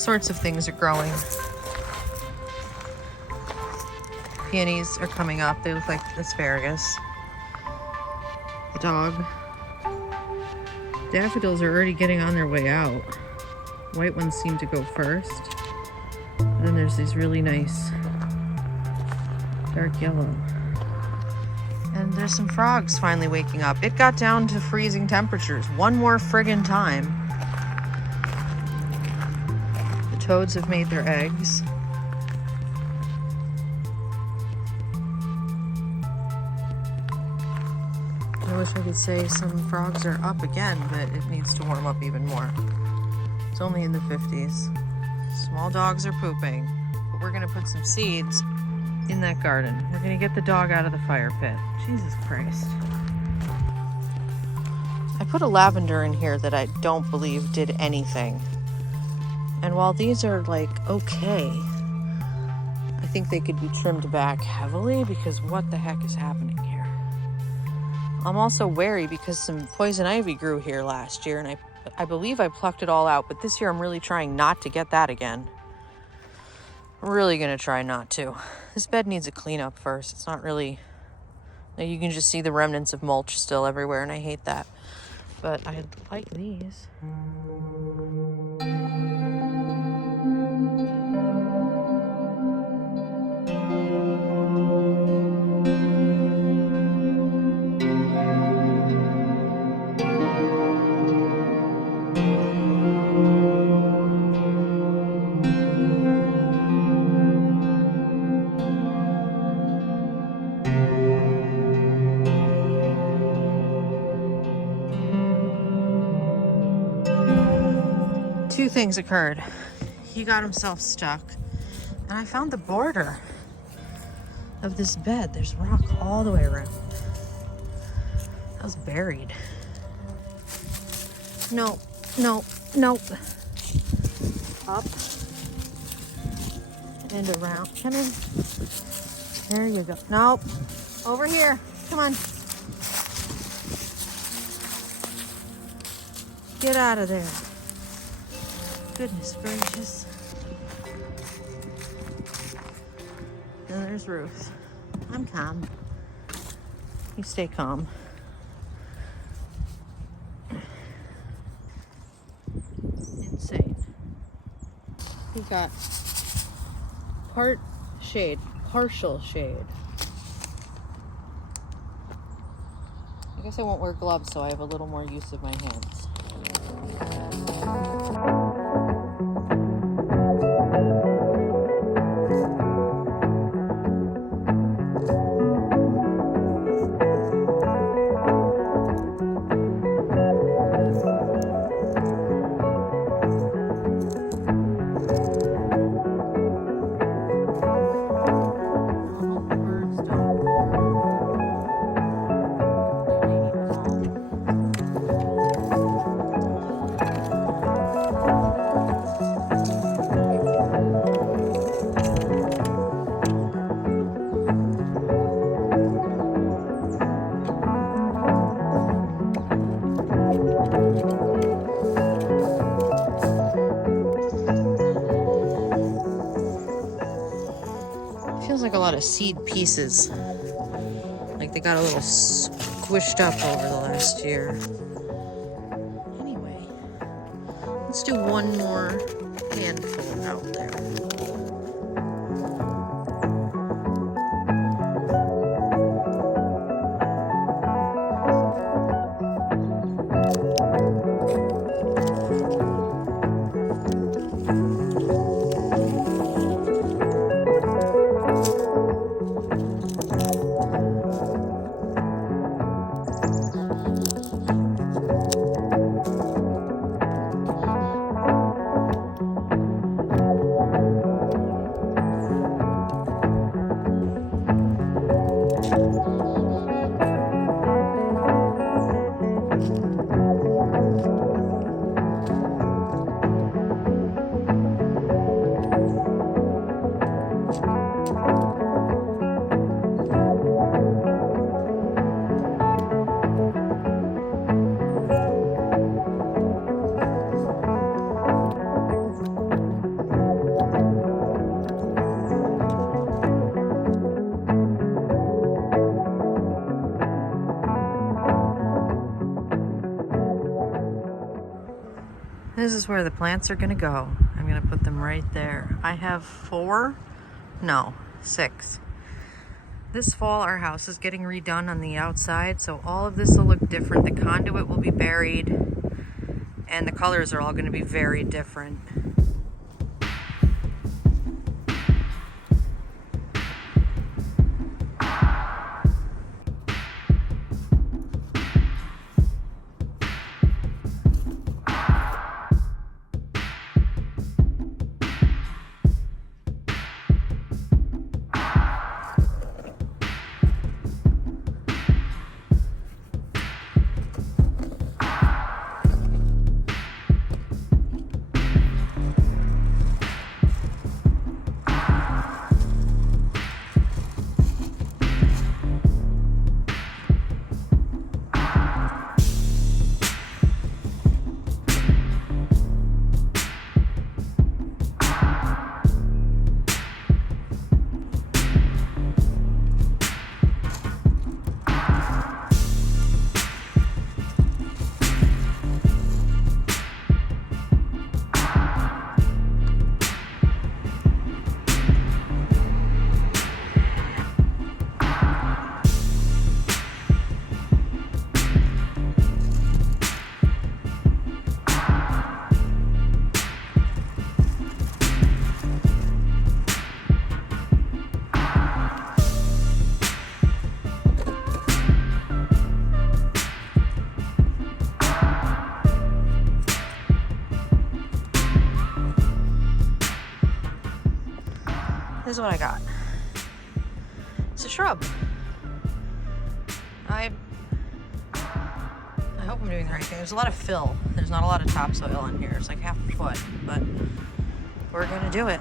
sorts of things are growing. Peonies are coming up. They look like asparagus. The dog. Daffodils are already getting on their way out. White ones seem to go first. And then there's these really nice dark yellow. And there's some frogs finally waking up. It got down to freezing temperatures one more friggin' time. The toads have made their eggs. I wish I could say some frogs are up again, but it needs to warm up even more. It's only in the 50s. Small dogs are pooping, but we're gonna put some seeds in that garden. We're gonna get the dog out of the fire pit. Jesus Christ. I put a lavender in here that I don't believe did anything. And while these are like okay, I think they could be trimmed back heavily because what the heck is happening here? I'm also wary because some poison ivy grew here last year and I believe I plucked it all out, but this year I'm really trying not to get that again. I'm really gonna try not to. This bed needs a cleanup first. It's not really, you can just see the remnants of mulch still everywhere and I hate that. But I like these. Two things occurred. He got himself stuck, and I found the border of this bed. There's rock all the way around. I was buried. No, no, no. Up and around. Come in. There you go. Nope. Over here. Come on. Get out of there. Goodness gracious. And there's Ruth. I'm calm. You stay calm. Insane. We got part shade, partial shade. I guess I won't wear gloves so I have a little more use of my hands. Feels like a lot of seed pieces. Like they got a little squished up over the last year. Anyway, let's do one more handful out there. This is where the plants are gonna go. I'm gonna put them right there. I have 6. This fall, our house is getting redone on the outside, so all of this will look different. The conduit will be buried, and the colors are all gonna be very different. This is what I got. It's a shrub. I hope I'm doing the right thing. There's a lot of fill. There's not a lot of topsoil in here. It's like half a foot, but we're gonna do it.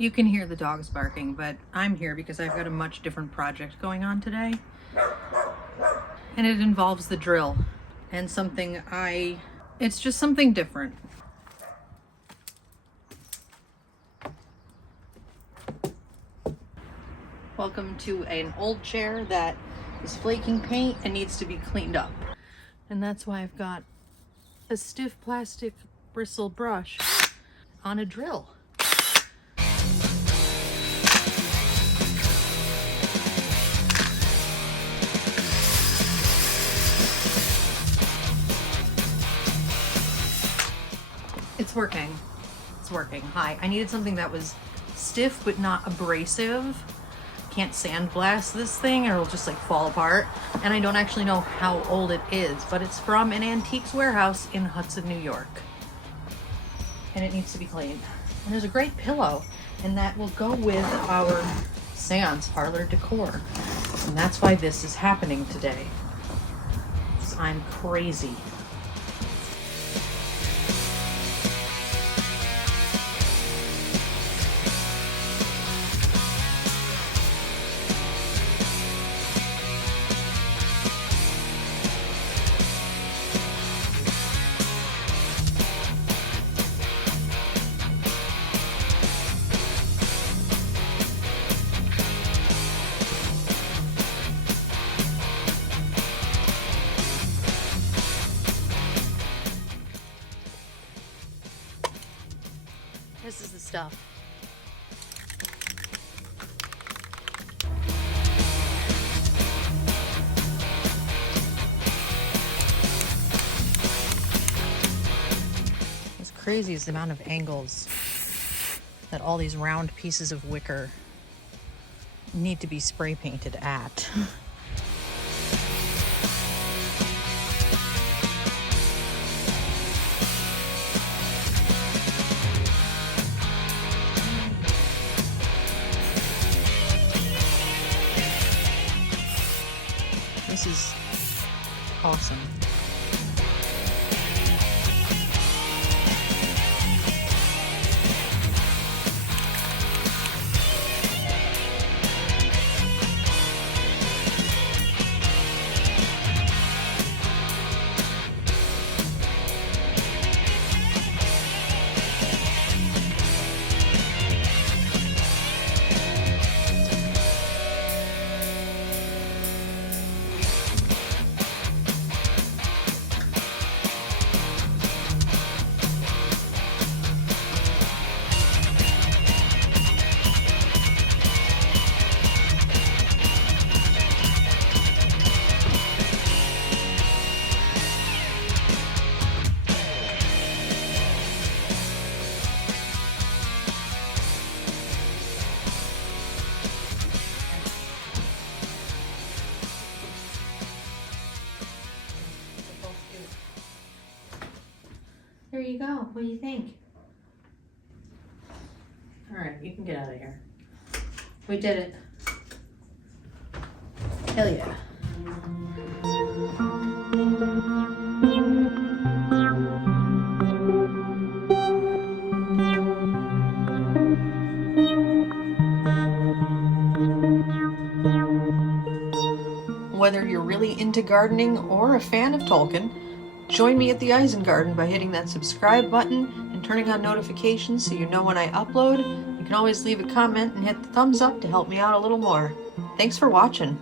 You can hear the dogs barking, but I'm here because I've got a much different project going on today. And it involves the drill and it's just something different. Welcome to an old chair that is flaking paint and needs to be cleaned up. And that's why I've got a stiff plastic bristle brush on a drill. It's working. It's working. Hi. I needed something that was stiff but not abrasive. Can't sandblast this thing or it'll just like fall apart. And I don't actually know how old it is, but it's from an antiques warehouse in Hudson, New York. And it needs to be cleaned. And there's a great pillow, and that will go with our seance parlor decor. And that's why this is happening today. I'm crazy. stuff. What's crazy is the amount of angles that all these round pieces of wicker need to be spray painted at. This is awesome. There you go. What do you think? All right, you can get out of here. We did it. Hell yeah. Whether you're really into gardening or a fan of Tolkien, join me at the Eisengarten by hitting that subscribe button and turning on notifications so you know when I upload. You can always leave a comment and hit the thumbs up to help me out a little more. Thanks for watching.